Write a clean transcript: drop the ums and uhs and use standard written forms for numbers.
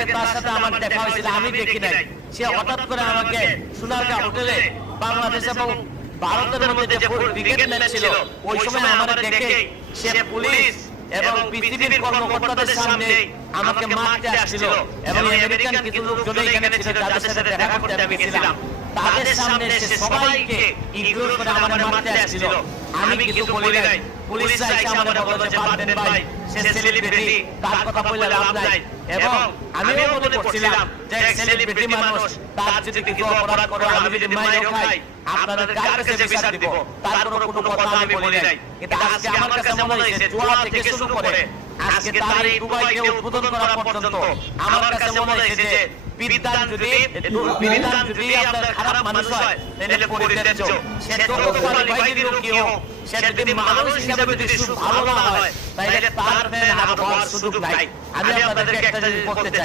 আগে তার সাথে আমার দেখা হয়েছিল, আমি দেখি নাই। সে হঠাৎ করে আমাকে সোনারগাঁ হোটেলে বাংলাদেশ এবং ভারতের মধ্যে যে ক্রিকেট ম্যাচ ছিল ওই সময় আমার দেখে সে পুলিশ এবং পৃথিবীর কর্মকর্তাদের সামনে আমাকে মারতে আসছিল এবং আমেরিকান কিছু লোকজন এখানে ছিল যাদের সাথে দেখা করতে আমি গেছিলাম, তাদের সামনে সে সবাইকে ইগনোর করে আমাকে মারতে আসছিল। আমি কিছু বলি নাই। পুলিশ এসে আমাকে বলল যে বাদদেন ভাই, সে সেলিব্রিটি, তার কথা বলে লাভ নাই। এবং আমিও মনে করছিলাম যে সেলিব্রিটি মানুষ, তার যদি কিছু অপরাধ করে আমি যদি মাইরও খাই আপনাদের কার কাছে বিচার দিব, তারপর কোনো কথা আমি বলি নাই। কিন্তু আজকে আমার কাছে মনে হয়েছে জুয়া থেকে শুরু করে আজকে তার এই দুবাইকে উদ্বোধন করা পর্যন্ত আমার কাছে মনে হয়েছে যে বিধান যদি আপনার খারাপ মানুষ হয় তাহলে পরিত্যাজ্য। সে যত কোয়ালিফাইড লোকই হোক, সে যদি মানুষ হিসাবে যদি ভালো না হয় তাহলে তার হওয়ার সুযোগ নাই। আমি আপনাদেরকে একটা জিনিস বলতে চাই।